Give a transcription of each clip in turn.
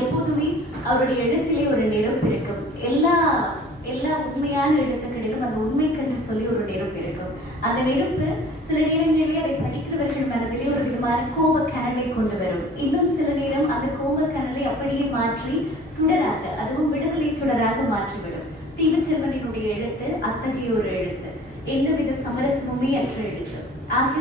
எப்போதுமே அவருடைய எழுத்திலே ஒரு நெருப்பு இருக்கும். எல்லா எல்லா உண்மையான எழுத்துக்களிலும் அந்த உண்மைக்கென்று சொல்லி ஒரு நெருப்பு இருக்கும். அந்த நெருப்பு சில நேரங்களிலே அதை படிக்கிறவர்கள் மனதிலே ஒரு விதமான கோபக்கனலை கொண்டு வரும். இன்னும் சில நேரம் அந்த கோபக்கனலை அப்படியே மாற்றி சுடராக, அதுவும் விடுதலை சுடராக மாற்றிவிடும். தீவுச்செல்வனினுடைய எழுத்து அத்தகைய ஒரு எழுத்து, எந்தவித சமரசமுமே அற்ற எழுத்து. ஆக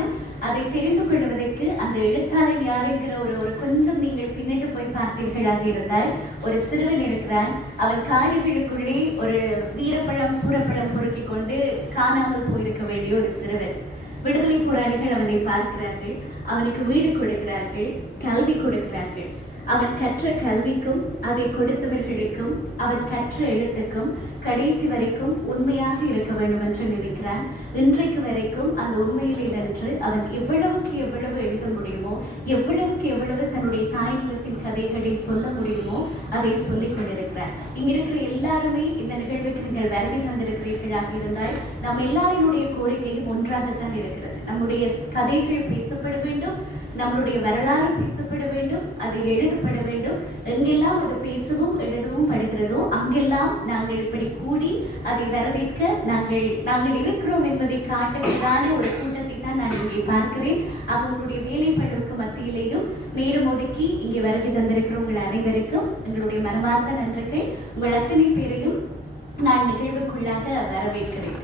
அதை தெரிந்து கொள்வதற்கு அந்த எழுத்தாளன் யார் என்கிற ஒரு கொஞ்சம் நீங்கள் பின்னிட்டு போய் பார்த்தீர்களாக இருந்தால், ஒரு சிறுவன் இருக்கிறான். அவன் காடுகளுக்குள்ளே ஒரு வீரப்பழம் சூரப்பழம் பொறுக்கி கொண்டு காணாமல் போயிருக்க வேண்டிய ஒரு சிறுவன். விடுதலை போராளிகள் அவனை பார்க்கிறார்கள், அவனுக்கு வீடு கொடுக்கிறார்கள், கல்வி கொடுக்கிறார்கள். அவன் கற்ற கல்விக்கும் அதை கொடுத்தவர்களுக்கும் அவன் கற்ற எழுத்துக்கும் கடைசி வரைக்கும் உண்மையாக இருக்க வேண்டும் என்று நினைக்கிறான். இன்றைக்கு வரைக்கும் அந்த உண்மையிலே நின்று அவன் எவ்வளவுக்கு எவ்வளவு எழுத முடியுமோ, எவ்வளவுக்கு எவ்வளவு தன்னுடைய தாய் நிலத்தின் கதைகளை சொல்ல முடியுமோ அதை சொல்லிக் கொண்டிருக்கிறான். இங்க இருக்கிற எல்லாருமே இந்த நிகழ்வுக்கு நீங்கள் வருகை தந்திருக்கிறீர்களாக இருந்தால் நம் எல்லாருடைய கோரிக்கையும் ஒன்றாகத்தான் இருக்கிறது. நம்முடைய கதைகள் பேசப்பட வேண்டும், நம்முடைய வரலாறு பேசப்பட வேண்டும், அது எழுதப்பட வேண்டும். எங்கெல்லாம் அது பேசவும் எழுதவும் படுகிறதோ அங்கெல்லாம் நாங்கள் இப்படி கூடி அதை வரவேற்க நாங்கள் இருக்கிறோம் என்பதை காட்டுவதான ஒரு கூட்டத்தை தான் நான் இங்கே பார்க்கிறேன். அவங்களுடைய வேலைப்பழுவுக்கு மத்தியிலேயும் நேரம் ஒதுக்கி இங்கே வருகை தந்திருக்கிற உங்கள் அனைவருக்கும் எங்களுடைய மனமார்ந்த நன்றிகள். உங்கள் அத்தனை பேரையும் நான் நிகழ்வுக்குள்ளாக வரவேற்கிறேன்.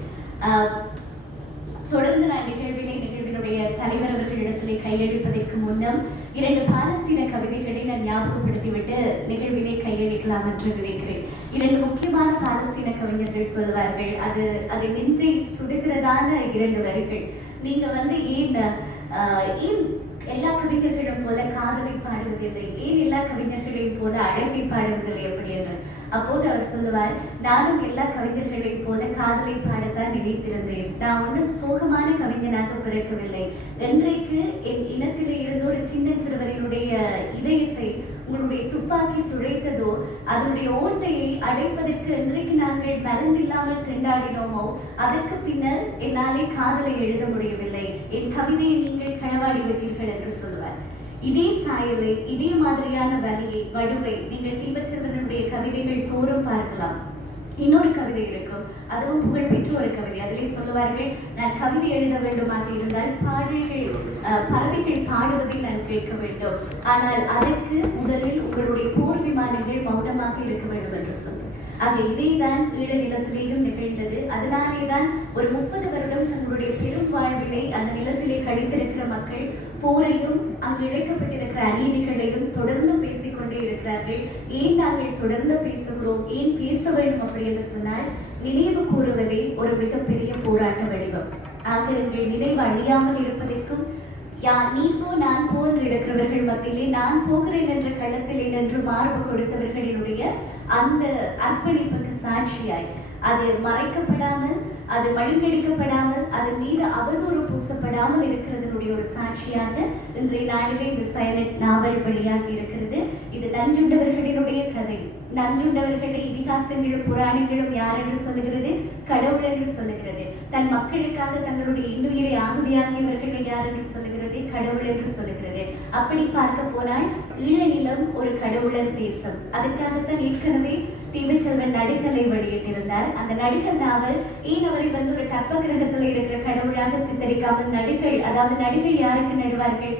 தொடர்ந்து நான் நிகழ்வினுடைய தலைவர் அவர்களிடத்திலே கையளிப்பதற்கு முன்னம் 2 பாலஸ்தீன கவிதைகளை நான் ஞாபகப்படுத்திவிட்டு நிகழ்வினை கையளிக்கலாம் என்று நினைக்கிறேன். 2 முக்கியமான பாலஸ்தீன கவிஞர்கள் சொல்லுவார்கள், அது நெஞ்சை சுடுகிறதான 2 வரிகள். நீங்க ஏன் எல்லா கவிஞர்களும் போல காதலை பாடுவதில்லை, ஏன் எல்லா கவிஞர்களையும் போல அழகை பாடுவதில்லை அப்படி என்று. அப்போது அவர் சொல்லுவார், நானும் எல்லா கவிஞர்களையும் போல காதலை பாடத்தான் நினைத்திருந்தேன். நான் ஒன்றும் சோகமான கவிஞனாக பிறக்கவில்லை. என்றைக்கு என் இனத்திலே இருந்த ஒரு சின்ன சிறுவரினுடைய இதயத்தை உங்களுடைய துப்பாக்கி துளைத்ததோ, அதனுடைய ஓட்டையை அடைப்பதற்கு என்றைக்கு நாங்கள் மறந்தில்லாமல் திண்டாடினோமோ, அதற்கு பின்னர் என்னாலே காதலை எழுத முடியவில்லை. என் கவிதையை நீங்கள் களவாடி விட்டீர்கள் என்று சொல்லுவார். இதே சாயலை, இதே மாதிரியான வலியை, வடுவை நீங்கள் தீபச்செல்வனுடைய கவிதைகள் தோறும் பார்க்கலாம். இன்னொரு கவிதை இருக்கும், அதுவும் புகழ்பெற்ற ஒரு கவிதை. அதிலே சொல்லுவார்கள், நான் கவிதை எழுத வேண்டுமாக இருந்தால் பறவைகள் பாடுவதை நான் கேட்க வேண்டும், ஆனால் அதற்கு முதலில் உங்களுடைய போர் விமானங்கள் மௌனமாக இருக்க வேண்டும் என்று சொல்லுவார். ஆக இதைதான் ஈழ நிலத்திலேயும் நிகழ்ந்தது. அதனாலேதான் ஒரு 30 வருடம் தங்களுடைய பெரும் வாழ்வினை அந்த நிலத்திலே கழித்திருக்கிற மக்கள் போரையும் அங்கு இழைக்கப்பட்டிருக்கிற அநீதிகளையும் தொடர்ந்து பேசிக்கொண்டே இருக்கிறார்கள். ஏன் நாங்கள் தொடர்ந்து பேசுகிறோம், ஏன் பேச வேண்டும் அப்படி என்று சொன்னால், நினைவு கூறுவதே ஒரு மிகப்பெரிய போராட்ட வடிவம். ஆக எங்கள் நினைவு அழியாமல் இருப்பதற்கும் நீ போ நான் போ என்று இருக்கிறவர்கள் மத்தியிலே நான் போகிறேன் என்ற களத்திலே நின்று மார்பு கொடுத்தவர்களினுடைய அந்த அர்ப்பணிப்புக்கு சாட்சியாய், அது மறைக்கப்படாமல், அது மழுங்கடிக்கப்படாமல், அதன் மீது அவதூறு பூசப்படாமல் இருக்கிறதனுடைய ஒரு சாட்சியாக இன்றைய நாளிலே இந்த சைலண்ட் நாவல் வழியாக இருக்கிறது. இது நஞ்சுண்டவர்களினுடைய கதை. நஞ்சுண்டவர்களுடைய இதிகாசங்களும் புராணங்களும் யார் என்று சொல்லுகிறது? கடவுள் என்று சொல்லுகிறது. தன் மக்களுக்காக தங்களுடைய இன்னுயிரை ஆகுதியாக்கியவர்களை யார் என்று சொல்லுகிறது? கடவுள் என்று சொல்லுகிறது. அப்படி பார்க்க போனால் ஈழ நிலம் ஒரு கடவுளர் தேசம். அதற்காகத்தான் ஏற்கனவே தீபச்செல்வன் நடிகளை வெளியிட்டிருந்தார். அந்த நடிகர் நாவல் ஏன் அவரை ஒரு கற்ப கிரகத்தில் இருக்கிற கடவுளாக சித்தரிக்காமல் நடிகள் யாருக்கு நடுவார்கள்?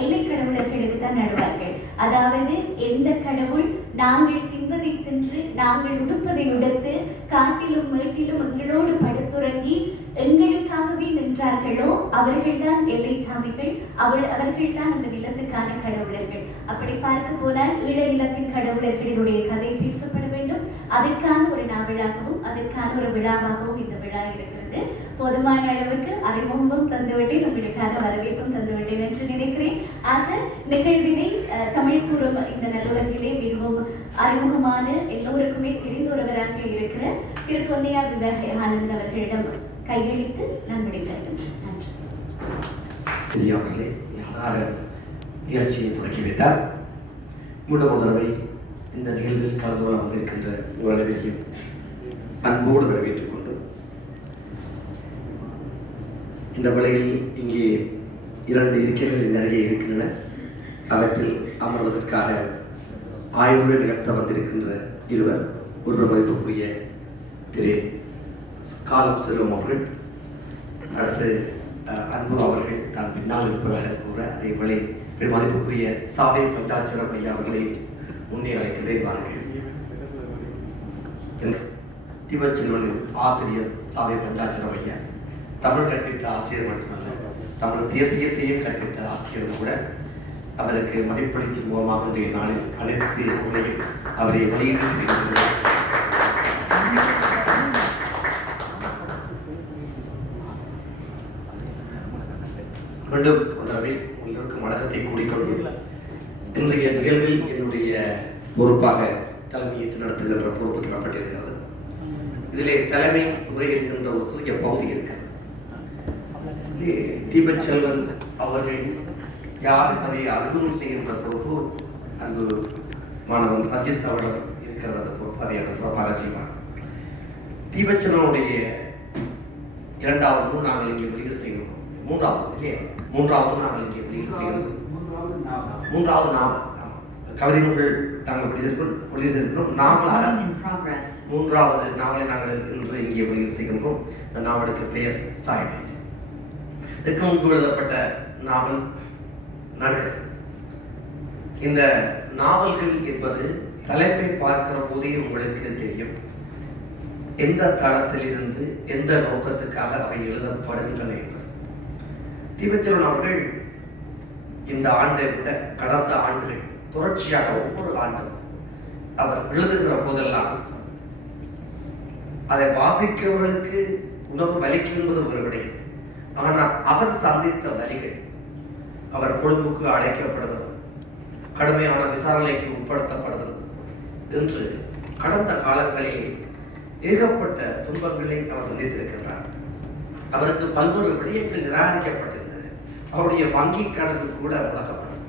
எல்லை கடவுளர்களுக்கு தான் நடுவார்கள். அதாவது எந்த கடவுள் நாங்கள் தின்பதை தின்று நாங்கள் உடுப்பதை உடுத்து காட்டிலும் மேட்டிலும் எங்களோடு படுத்துறங்கி எங்களுக்காகவே நின்றார்களோ அவர்கள்தான் எல்லை சாமிகள், அவர்கள்தான் அந்த நிலத்துக்கான கடவுளர்கள். அப்படி பார்க்க போனால் ஈழ நிலத்தின் கடவுளர்களினுடைய கதை பேசப்பட வேண்டும். அதற்கான ஒரு நாவலாகவும் அதற்கான ஒரு விழாவாகவும் இந்த விழா இருக்கிறது. போதுமான அளவுக்கு அறிமுகமும் தந்துவிட்டேன், உங்களுக்கான வரவேற்பும் தந்துவிட்டேன் என்று நினைக்கிறேன். ஆக நிகழ்வினை தமிழ் கூறும் இந்த நல்லுலகிலே மிகவும் அறிமுகமான எல்லோருக்குமே தெரிந்த ஒருவராக இருக்கிற திரு பொன்னையா விவேகானந்தன் அவர்களிடம் கையளித்து நான் விடைபெறுகிறேன். நன்றி. பெரியார்களே, நிகழ்ச்சியை தொடக்கி வைத்தார். முதல் தடவை இந்த நிகழ்வில் கலந்து கொள்ள வந்திருக்கின்ற உறவையும் அன்போடு வரவேற்றுக் கொண்டு, இந்த வேளையில் இங்கே 2 இருக்கைகள் நிறைய இருக்கின்றன. அவற்றில் அமர்வதற்காக ஆய்வுரை நிகழ்த்த வந்திருக்கின்ற இருவர், ஒரு மதிப்புக்குரிய திரு காலம் செல்வம் அவர்கள், அடுத்து அன்பு அவர்கள் நான் பின்னால் இருப்பதாக கூற, அதேபோல பெருமதிப்புக்குரிய சாவை பஞ்சாட்சரம் ஐயா அவர்களை முன்னே அழைக்கிறேன். வாருங்கள். தீபச்செல்வனின் ஆசிரியர் சாவை பஞ்சாட்சரம் ஐயா தமிழ் கற்பித்த ஆசிரியர் மட்டுமல்ல, தமிழ் தேசியத்தையும் கற்பித்த ஆசிரியரும் கூட. அவருக்கு மதிப்பளிக்கும் மூலமாக இன்றைய நாளில் அனைத்து உரையும் அவரை வெளியீடு செய்திருக்கிறார். மீண்டும் உணர்வை உங்களுக்கும் வணக்கத்தை கூறிக்கொண்டு இன்றைய நிகழ்வில் என்னுடைய பொறுப்பாக தலைமையேற்று நடத்துகின்ற பொறுப்பு தரப்பட்டிருக்கிறது. இதிலே தலைமை உரையிருக்கின்ற ஒரு சிறிய பகுதி இருக்கிறது. தீபச்செல்வன் அவர்கள் யார் என்பதை அறிமுகம் செய்கின்ற பொறுப்பு அன்பு மாணவன் ரஞ்சித் அவர்கள் இருக்கிற அந்த பொறுப்பு அதை அவர் சிறப்பாக செய்வார். தீபச்செல்வனுடைய இரண்டாவது நூல் நாங்கள் இங்கே வெளியீடு செய்கிறோம். மூன்றாவது நாங்கள் இங்கே வெளியீடு செய்கிறோம். மூன்றாவது நாவல் கவிதை நூல்கள் நாங்கள் வெளியிட்டிருக்கிறோம். மூன்றாவது நாவலை நாங்கள் இன்று இங்கே வெளியீடு செய்கின்றோம். இந்த நாவலுக்கு பெயர் சாய்நைட். இதற்கு முன்பு எழுதப்பட்ட நாவல் நடுகை. இந்த நாவல்கள் என்பது தலைப்பை பார்க்கிற போதே உங்களுக்கு தெரியும் எந்த தளத்தில் இருந்து எந்த நோக்கத்துக்காக அவை எழுதப்படுகின்றன என்பது. தீபச்செல்வன் அவர்கள் இந்த ஆண்டை விட கடந்த ஆண்டுகள் தொடர்ச்சியாக ஒவ்வொரு ஆண்டும் அவர் எழுதுகிற போதெல்லாம் அதை வாசிக்கிறவர்களுக்கு உணவு வலிக்கும் என்பது ஒரு விடயம். ஆனால் அவர் சந்தித்த வலிகள், அவர் கொழும்புக்கு அழைக்கப்படுவது, கடுமையான விசாரணைக்கு உட்படுத்தப்படுவது என்று கடந்த காலங்களில் ஏகப்பட்ட துன்பங்களை அவர் சந்தித்திருக்கின்றார். அவருக்கு பல்வேறு விடயங்கள் நிராகரிக்கப்பட்டிருந்தன. அவருடைய வங்கி கணக்கு கூட முடக்கப்பட்டது.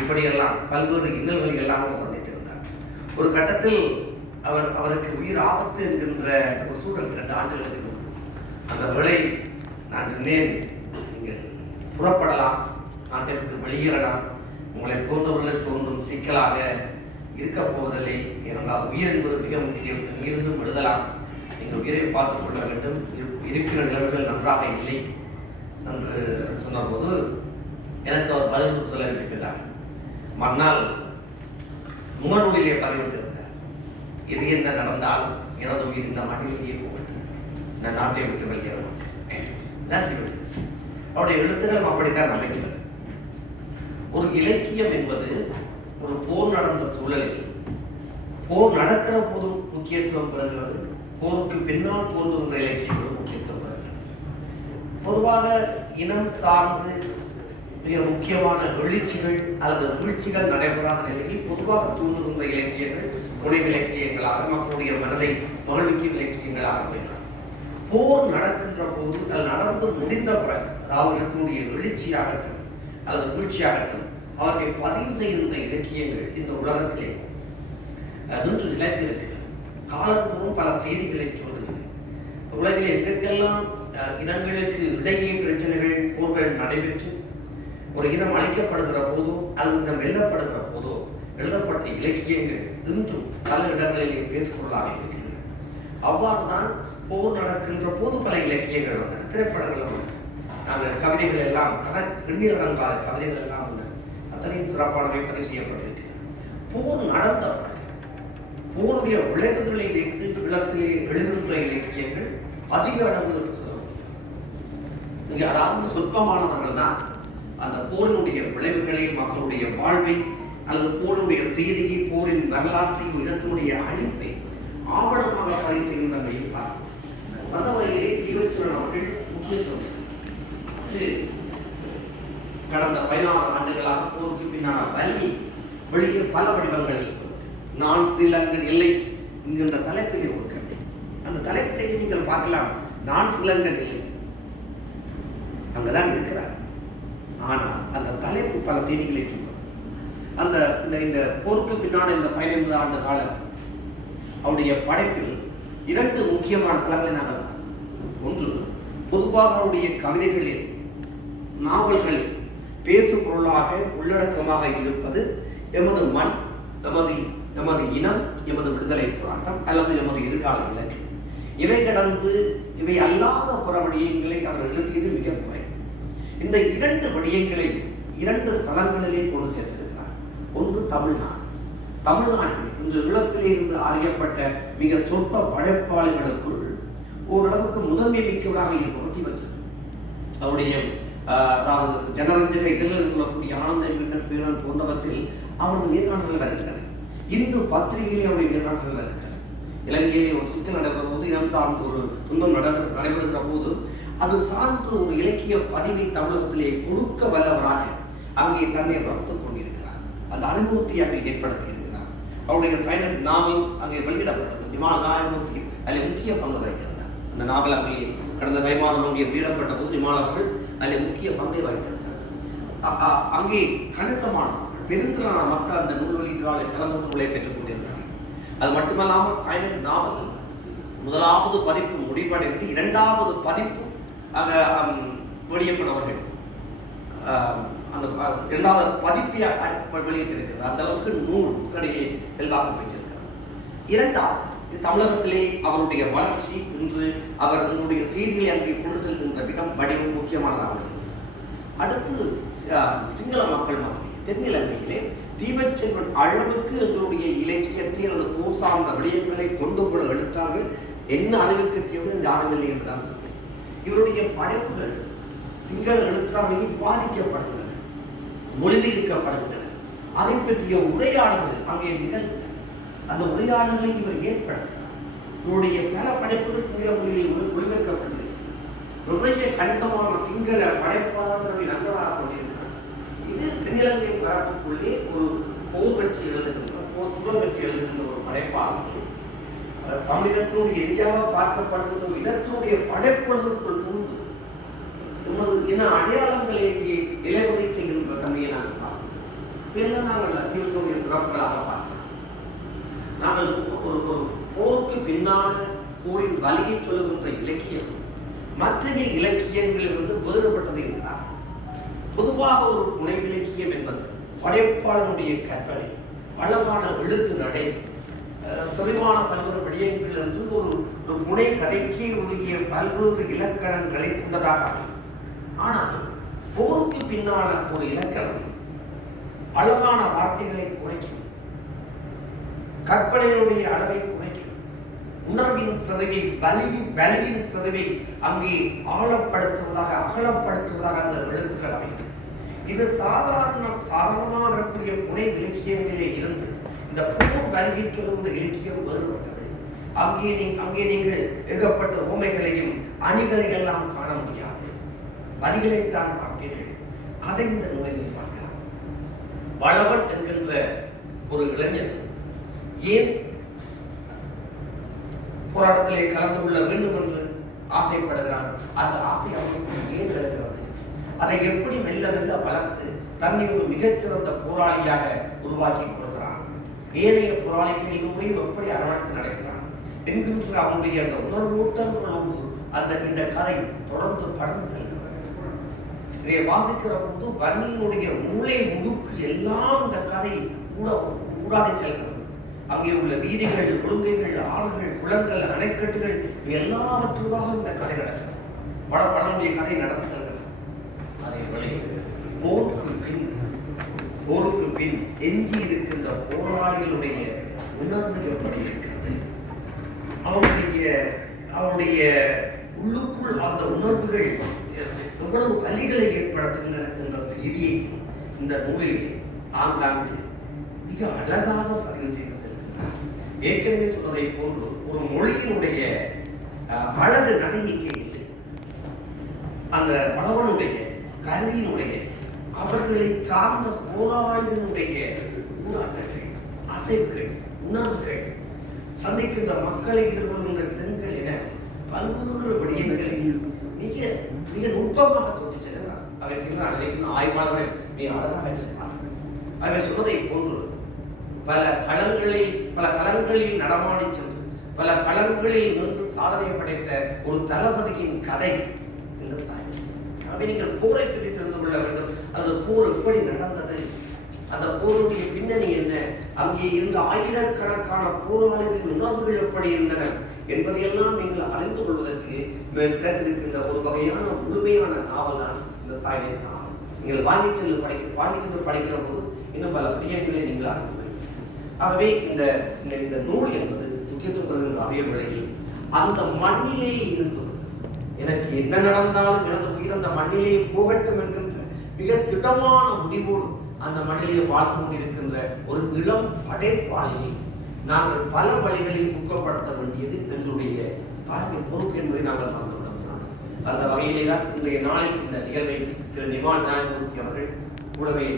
இப்படியெல்லாம் பல்வேறு இன்னல்களை எல்லாம் அவர் சந்தித்திருந்தார். ஒரு கட்டத்தில் அவருக்கு உயிர் ஆபத்து என்கின்ற ஒரு சூழல் 2 ஆண்டுகளுக்கு அந்த வேளை நான் சொன்னேன், நீங்கள் புறப்படலாம், நாட்டை விட்டு வெளியேறலாம், உங்களை போன்றவர்களுக்கு ஒன்றும் சிக்கலாக இருக்கப் போவதில்லை, ஏனென்றால் உயிர் என்பது மிக முக்கியம், எங்கிருந்தும் எழுதலாம், நீங்கள் உயிரை பார்த்துக் கொள்ள வேண்டும், இருக்கிற நிலைமைகள் நன்றாக இல்லை என்று சொன்னபோது எனக்கு அவர் பதில் சொல்ல இருக்கிறார். மறுநாள் முகநூலிலே பதிவிட்டிருந்தார், இது என்ன நடந்தாலும் எனது உயிர் இந்த மண்ணிலேயே போகட்டும், இந்த நாட்டை விட்டு வெளியேறணும். அவருடைய எழுத்துக்களும் அப்படித்தான் அமைகின்றன. ஒரு இலக்கியம் என்பது ஒரு போர் நடந்த சூழலில் போர் நடக்கிற போதும் முக்கியத்துவம் பெறுகிறது, போருக்கு பின்னால் தோன்றுகின்ற இலக்கியங்களும் முக்கியத்துவம் பெறுகிறது. பொதுவாக இனம் சார்ந்து மிக முக்கியமான எழுச்சிகள் அல்லது வீழ்ச்சிகள் நடைபெறாத நிலையில் பொதுவாக தோன்றுகின்ற இலக்கியங்கள் மொழி இலக்கியங்களாக, மக்களுடைய மனதை மகிழ்விக்கும் இலக்கியங்களாக அமைகிறது. போர் நடக்கின்ற போது அது நடந்து முடிந்த பிறகு, அதாவது இனத்தினுடைய எழுச்சியாகட்டும் அல்லது வீழ்ச்சியாகட்டும், அவற்றை பதிவு செய்கின்ற இலக்கியங்கள் இந்த உலகத்திலே நின்று நிலைத்திருக்கிறது. காலந்தோறும் பல செய்திகளை சொல்கிறது. உலகில் எங்கெல்லாம் இனங்களுக்கு இடையே பிரச்சனைகள், போர்கள் நடைபெற்று ஒரு இனம் அழிக்கப்படுகிற போதோ அல்லது இனம் வெல்லப்படுகிற போதோ எழுதப்பட்ட இலக்கியங்கள் இன்றும் பல இடங்களிலே பேசுபொருளாக இருக்கின்றன. அவ்வாறுதான் போர் நடக்கின்ற போது பல இலக்கியங்கள் வந்தன, திரைப்படங்கள் வந்தன, நாங்கள் கவிதைகள் எல்லாம் எண்ணிலடங்காத கவிதைகள் எல்லாம் வந்தன, அத்தனையும் சிறப்பானவை பதிவு செய்யப்பட்டிருக்கின்றன. போர் நடந்த போருடைய விளைவுகளை வைத்து இடத்திலே எழுதுகின்ற இலக்கியங்கள் அதிக அளவு என்று சொல்ல முடியாது. மிக அதாவது சொற்பமானவர்கள் தான் அந்த போரினுடைய விளைவுகளை, மக்களுடைய வாழ்வை அல்லது போரினுடைய செய்தியை, போரின் வரலாற்றை, இனத்தினுடைய அழிப்பை ஆவணமாக பதிவு செய்யும் தன்மையை பார்க்கிறோம். அந்த வகையிலே தீபச்செல்வன் அவர்கள் முக்கியத்துவம் கடந்த 16 ஆண்டுகளாக போருக்கு பின்னான வலி வெளியே பல வடிவங்களில் சொல்வது. நான் ஸ்ரீலங்கன் இல்லை என்கின்ற தலைப்பிலே ஒரு கவிதை. அந்த தலைப்பிலேயே நீங்கள் பார்க்கலாம், நான் ஸ்ரீலங்கன் இல்லை, அங்கதான் இருக்கிறார். ஆனால் அந்த தலைப்பு பல செய்திகளை சொல்கிறது. அந்த இந்த போருக்கு பின்னான இந்த 15 ஆண்டு கால அவருடைய படைப்பில் 2 முக்கியமான தளங்களை நாங்கள் பார்க்கிறோம். ஒன்று, பொதுவாக அவருடைய கவிதைகளில், நாவல்களில் பேசு பொருளாக உள்ளடக்கமாக இருப்பது எமது மண், எமது இனம், எமது விடுதலை போராட்டம் அல்லது எமது எதிர்கால இலக்கு. இவை கடந்து இவை அல்லாத பிற விடயங்களை அவர் எழுதியது மிக குறை. இந்த 2 விடயங்களை 2 தளங்களிலே கொண்டு சேர்த்திருக்கிறார். ஒன்று தமிழ்நாடு. தமிழ்நாட்டில் இன்று ஈழத்திலே இருந்து அறியப்பட்ட மிக சொற்ப படைப்பாளிகளுக்குள் ஓரளவுக்கு முதன்மை மிக்கவராக இருப்பவர் தீபச்சந்திரன். அவருடைய அதாவது ஜனரஞ்சக இதழ்கள் சொல்லக்கூடிய ஆனந்த பேரன் போன்றவற்றில் அவரது நேர்காணல்கள் வருகின்றன. இந்து பத்திரிகையிலே அவருடைய நேர்காணல்கள் வருகின்றன. இலங்கையிலே ஒரு சிக்கல் நடைபெறும் போது, இனம் சார்ந்த ஒரு துன்பம் நடைபெறுகிற போது அது சார்ந்து ஒரு இலக்கிய பதிவை தமிழகத்திலே கொடுக்க வல்லவராக அங்கே தன்னை வளர்த்துக் கொண்டிருக்கிறார். அந்த அனுபவத்தை அங்கே ஏற்படுத்தி இருக்கிறார். அவருடைய சைலண்ட் நாவல் அங்கே வெளியிடப்பட்டது. நிமால் நாயகமூர்த்தி அதில் முக்கிய பங்கு வகித்திருந்தார். அந்த நாவல் அங்கே கடந்த கைமாறும் அங்கே வெளியிடப்பட்ட போது நிமால் அவர்கள் அதில் முக்கிய பங்கை வகித்திருந்தார். அங்கே கணிசமான பெருந்திரளான மக்கள் அந்த நூல் வெளியீட்டாளை கலந்து நூலை பெற்றுக் கொண்டிருந்தார்கள். அது மட்டுமல்லாமல் சைலண்ட் நாவல் முதலாவது பதிப்பு முடிவடைந்து 2வது பதிப்பு அங்கே வெளியிடப்பட்டவர்கள் அந்த 2வது பதிப்பை வெளியிட்டிருக்கிறார். அந்த அளவுக்கு நூல் கடையை செல்வாக்கு பெற்றிருக்கிறார். 2வது தமிழகத்திலே அவருடைய வளர்ச்சி இன்று அவர்களுடைய செய்திகளை அங்கே கொண்டு செல்கின்ற விதம் வடிவம் முக்கியமானதாக. அடுத்து சிங்கள மக்கள் மத்தியில் தென்னிலங்கையிலே தீபச்செல்வன் அளவுக்கு எங்களுடைய இலக்கியத்தை அல்லது போர் சார்ந்த விடயங்களை கொண்டு போட எழுத்தார்கள் என்ன அறிவு கட்டியவுடன் யாரும் இல்லை என்றுதான் சொன்னேன். இவருடைய படைப்புகள் சிங்கள எழுத்தாளர்களையும் பாதிக்கப்படுகின்றன, மொழிபெயர்க்கப்படுகின்றன. அதை பற்றிய உரையாடல்கள் அங்கே நிகழ்கின்றன. அந்த உரையாடல்களை இவர் ஏற்படுத்துகிறார். இவருடைய பல படைப்புகள் சிங்கள மொழியில் மொழிபெயர்க்கப்பட்டிருக்கிறது. நிறைய கணிசமான சிங்கள படைப்பாளர்களை நண்பராக கொண்டிருக்கிறார். இது தென்னிலங்கை பரப்புக்குள்ளே ஒரு போர் பற்றி எழுதுகின்ற, போர் சுழல் பற்றி எழுதுகின்ற ஒரு படைப்பாளர் தமிழினத்தினுடைய எதிராக பார்க்கப்படுகின்ற இனத்தினுடைய படைப்புகளுக்குள் புகுந்து இன அடையாளங்களை இங்கே நிலைவரை செய்கின்ற தன்மையை நாங்கள் பார்க்கிறோம். இதெல்லாம் நாங்கள் தீவிரத்தினுடைய சிறப்புகளாக பார்க்கிறோம். நாங்கள் ஒரு போருக்கு பின்னான போரின் வலியை சொல்லுகின்ற இலக்கியம் மற்றைய இலக்கியங்களிலிருந்து வேறுபட்டது என்கிறார். பொதுவாக ஒரு புனை இலக்கியம் என்பது படைப்பாளனுடைய கற்பனை, அழகான எழுத்து நடை, செறிவான பல்வேறு விடயங்கள் என்று ஒரு புனை கதைக்கு உரிய பல்வேறு இலக்கணங்களை கொண்டதாக அமையும். ஆனால் போருக்கு பின்னான ஒரு இலக்கணம் அழகான வார்த்தைகளை குறைக்கும், கற்பனையினுடைய அளவை குறைக்கும், உணர்வின் சிறவை வலியின் சிறவை அங்கே ஆழப்படுத்துவதாக அகலப்படுத்துவதாக அந்த எழுத்துக்கள் அமையும். இது சாதாரணமாக இருக்கக்கூடிய புனை இலக்கியங்களிலே இருந்து இந்த போர் வலியை சொல்லுகின்ற இலக்கியம் வேறுபட்டது. அங்கே நீங்கள் ஏகப்பட்ட ஓமைகளையும் அணிகளையும் எல்லாம் காண முடியாது, வரிகளைத்தான் பார்ப்பீர்கள். அதை இந்த நூலிலே பார்க்கலாம். வளவன் என்கின்ற ஒரு இளைஞர் ஏன் போராட்டத்திலே கலந்து கொள்ள வேண்டும் என்று ஆசைப்படுகிறான்? அந்த ஆசை அவனுக்கு ஏன் எழுகிறது? அதை எப்படி மெல்ல மெல்ல வளர்த்து தன்னை ஒரு மிகச்சிறந்த போராளியாக உருவாக்கி கொள்கிறான்? ஏனைய போராளிகளின் எப்படி அரவணைத்து நடக்கிறான் என்கின்ற அவனுடைய அந்த உணர்வூட்டங்களோடு இந்த கதை தொடர்ந்து படர்ந்து செல்கிறது. இதை வாசிக்கிற போது வன்னியினுடைய மூளை முடுக்கு எல்லாம் இந்த கதை ஊடாடி செல்கிறது. அங்கே உள்ள வீதிகள், ஒழுங்கைகள், ஆறுகள், குளங்கள், அணைக்கட்டுகள் எல்லாவற்றுமாக இந்த கதை நடக்கிறது. படனுடைய கதை நடந்து செல்கிறது. அதே வழி போருக்கு பின் எஞ்சி இருக்கின்ற போராளிகளுடைய உணர்வு எப்படி இருக்கிறது, அவருடைய உள்ளுக்குள் அந்த உணர்வுகள் எவ்வளவு வலிகளை ஏற்படுத்துகின்றன என்ற செய்தியை இந்த நூலில் ஆங்காங்கு மிக அழகாக பதிவு செய்து செல்கின்றார். ஏற்கனவே சொன்னதை போன்று ஒரு மொழியினுடைய அழகு நடையே இல்லை. அந்த பலவனுடைய கருதியினுடைய அவர்களை சார்ந்த போராளிகளுடைய ஊராட்டங்கள், அசைவுகள், உணர்வுகள், சந்திக்கின்ற மக்களை எதிர்கொள்கின்ற விதங்கள் என பல்வேறு விடயங்களை மிக மிக நுட்பமாக தொட்டு செல்கிறார். அவற்றை ஆய்வாளர்கள் மிக அழகாக செய்வார். அவர் சொன்னதை போன்று பல களங்களில் நடமாடி சென்று பல களங்களில் நின்று சாதனை படைத்த ஒரு தளபதியின் கதை என்று சாய். நீங்கள் போரை பற்றி தெரிந்து கொள்ள வேண்டும். அது போர் எப்படி நடந்தது, அந்த போருடைய பின்னணி என்ன, அங்கே இருந்த ஆயிரக்கணக்கான போராளிகளின் உணர்வுகள் எப்படி இருந்தன என்பதையெல்லாம் நீங்கள் அறிந்து கொள்வதற்கு கிடைத்திருக்கின்ற ஒரு வகையான முழுமையான நாவல் தான் இந்த சைலண்ட் நாவல். நீங்கள் வாங்கி சென்று படிக்கிற போது இன்னும் பல விடயங்களை நீங்கள் அறிந்து கொள்வீர்கள். ஆகவே இந்த நூல் என்பது முக்கியத்துவம் பெறுகின்ற அதே வேளையில் அந்த மண்ணிலே இருந்து எனக்கு என்ன நடந்தாலும் எனது உயிர் அந்த மண்ணிலே போகட்டும் என்கின்ற மிக திடமான முடிவோடு அந்த மண்ணிலே வாழ்ந்து கொண்டிருக்கின்ற ஒரு இளம் படைப்பாளியை நாங்கள் பல வழிகளில் ஊக்கப்படுத்த வேண்டியது எங்களுடைய வாழ்க்கை பொறுப்பு என்பதை நாங்கள் மறந்துவிடக்கூடாது. அந்த வகையிலே தான் இன்றைய நாளில் இந்த நிகழ்வை திரு நிவான் நாயகமூர்த்தி அவர்கள் கூடவே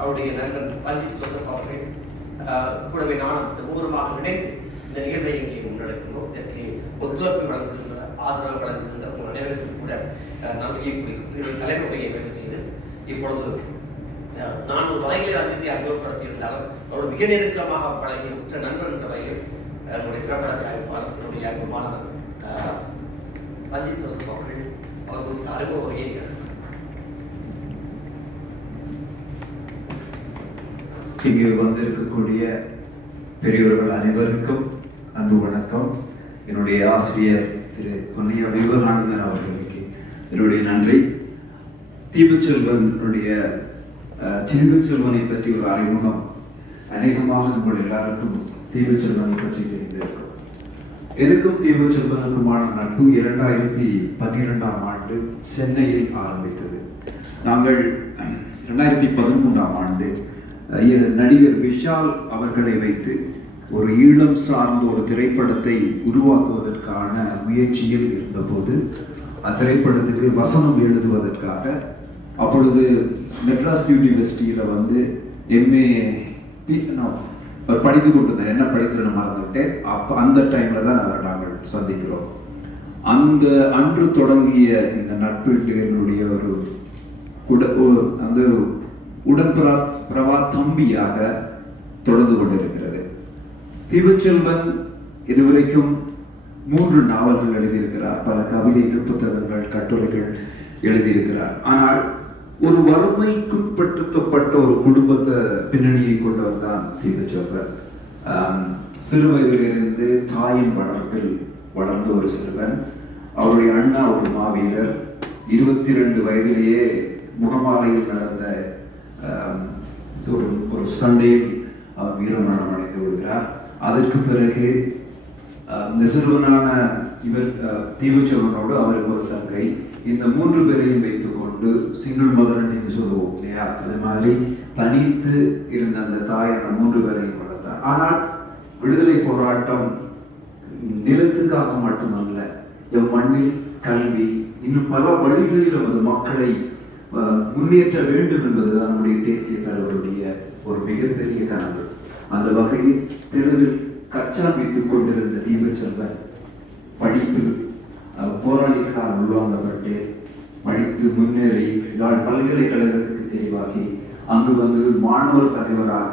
அவருடைய நண்பன் ரஞ்சித் ஜோசப் அவர்கள் கூடவே நானும் மூலமாக இணைந்து இந்த நிகழ்வை இங்கே முன்னெடுக்கின்றோம். இதற்கு ஒத்துழைப்பு வழங்குகின்ற ஆதரவு வழங்குகின்ற உங்கள் அனைவருக்கும் கூட நம்பிக்கை குறிக்கும் தலைமுறையை வேலை செய்து இப்பொழுது நான் ஒரு வகையிலே ரஞ்சித்தை அறிமுகப்படுத்தியிருந்தாலும் அவரோட மிக நெருக்கமாக பழகிய உற்ற நண்பர் என்ற வகையில் என்னுடைய திரைப்பட தயாரிப்பாளர் என்னுடைய அன்புமானவர் ரஞ்சித் ஜோசப் அவர்கள் அவர்களுக்கு அறிமுக வகையை இங்கு வந்திருக்கக்கூடிய பெரியவர்கள் அனைவருக்கும் அன்பு வணக்கம். என்னுடைய ஆசிரியர் திரு பொன்னையா விவேகானந்தன் அவர்களுக்கு என்னுடைய நன்றி. தீபச்செல்வனுடைய தீபச்செல்வனை பற்றி ஒரு அறிமுகம் அநேகமாக உங்கள் எல்லாருக்கும் தீபச்செல்வனை பற்றி தெரிந்திருக்கும். எனக்கும் தீபச்செல்வனுக்குமான நட்பு 2012ஆம் ஆண்டு சென்னையில் ஆரம்பித்தது. நாங்கள் 2013ஆம் ஆண்டு நடிகர் விஷால் அவர்களை வைத்து ஒரு ஈழம் சார்ந்த ஒரு திரைப்படத்தை உருவாக்குவதற்கான முயற்சியில் இருந்தபோது அத்திரைப்படத்துக்கு வசனம் எழுதுவதற்காக அப்பொழுது மெட்ராஸ் யூனிவர்சிட்டியில் எம்ஏ அவர் படித்து கொண்டிருந்தார். என்ன படிக்கிறேன்னு மறந்துவிட்டேன். அந்த டைமில் தான் நாங்கள் சந்திக்கிறோம். அன்று தொடங்கிய இந்த நட்பு எங்களுடைய அந்த உடன்பிறவா தம்பியாக தொடர்ந்து கொண்டிருக்கிறது. தீபச்செல்வன் இதுவரைக்கும் 3 நாவல்கள் எழுதியிருக்கிறார், பல கவிதைகள், புத்தகங்கள், கட்டுரைகள் எழுதியிருக்கிறார். ஆனால் ஒரு வறுமைக்குட்படுத்தப்பட்ட ஒரு குடும்பத்தை பின்னணியை கொண்டவர் தான் தீபச்செல்வன். சிறு வயதிலிருந்து தாயின் வளர்ப்பில் வளர்ந்த ஒரு சிறுவன். அவருடைய அண்ணா ஒரு மாவீரர். 22 வயதிலேயே முகமாலையில் நடந்த ஒரு சண்டையில் அவர் வீரமரணம் அடைந்து விடுகிறார். அதற்கு பிறகு இந்த சிறுவனான இவர் தீபச்செல்வனோடு அவருக்கு ஒரு தங்கை, இந்த 3 பேரையும் வைத்துக் கொண்டு சிங்கிள் மதர் நீங்க சொல்லுவோம் இல்லையா, அது மாதிரி தனித்து இருந்த அந்த தாய் அந்த 3 பேரையும் வளர்த்தார். ஆனால் விடுதலை போராட்டம் நிலத்துக்காக மட்டுமல்ல, என் மண்ணில் கல்வி இன்னும் பல வழிகளில் நமது மக்களை முன்னேற்ற வேண்டும் என்பதுதான் நம்முடைய தேசிய தலைவருடைய ஒரு மிகப்பெரிய கனவு. அந்த வகையில் தெருவில் கச்சா வைத்துக் கொண்டிருந்த தீபச்செல்வன் படிப்பில் போராளிகளால் உள்வாங்கப்பட்டு படித்து முன்னேறி யாழ் பல்கலைக்கழகத்துக்கு தெரிவாகி அங்கு மாணவர் தலைவராக,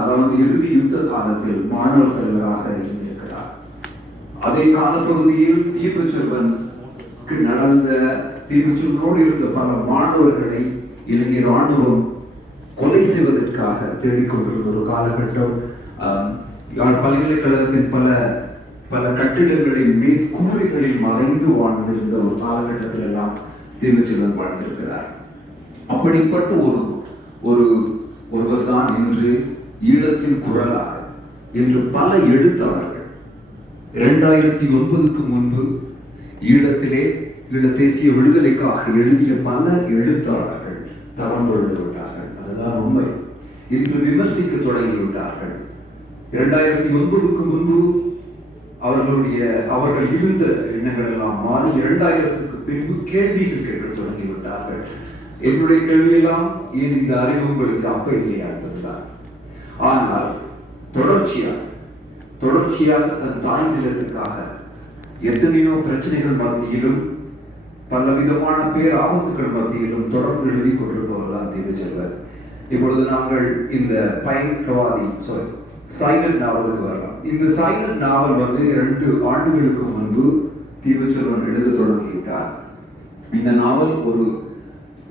அதாவது இறுதி யுத்த காலத்தில் மாணவர் தலைவராக இருந்திருக்கிறார். அதே காலப்பகுதியில் தீபச்செல்வனுக்கு தீபச்செல்வனோடு இருந்த பல மாணவர்களை இலங்கை ராணுவம் கொலை செய்வதற்காக தேடிக்கொண்டிருந்த ஒரு காலகட்டம். யாழ் பல்கலைக்கழகத்தின் பல கட்டிடங்களின் மேற்கூரைகளில் மறைந்து வாழ்ந்திருந்த ஒரு காலகட்டத்தில் எல்லாம் தீபச்செல்வன் வாழ்ந்திருக்கிறார். அப்படிப்பட்ட ஒருவர் தான் இன்று ஈழத்தின் குரலாக இன்று பல எழுத்தாளர்கள் 2009க்கு முன்பு ஈழத்திலே ஈழ தேசிய விடுதலைக்காக எழுதிய பல எழுத்தாளர்கள் தரம் கொண்டு விட்டார்கள். அதுதான் உண்மை. இன்று விமர்சிக்க தொடங்கிவிட்டார்கள். 2009க்கு முன்பு அவர்கள் இருந்த எண்ணங்கள் எல்லாம் மாறி 2000க்கு பின்பு கேள்விகள் கேட்க தொடங்கிவிட்டார்கள். என்னுடைய கேள்வியெல்லாம் ஏன் இந்த அறிவு உங்களுக்கு அப்ப இல்லையா என்பதுதான். ஆனால் தொடர்ச்சியாக தன் தாய் நிலத்துக்காக எத்தனையோ பிரச்சனைகள் மத்தியிலும் பல விதமான பேராபத்துக்கள் மத்தியிலும் தொடர்ந்து எழுதி கொண்டிருப்பவர் தான் தீபச்செல்வன். இப்பொழுது நாங்கள் இந்த சைலண்ட் நாவலுக்கு வரலாம். இந்த சைலண்ட் நாவல் 2 ஆண்டுகளுக்கு முன்பு தீபச்செல்வன் எழுத தொடங்கிவிட்டார். இந்த நாவல்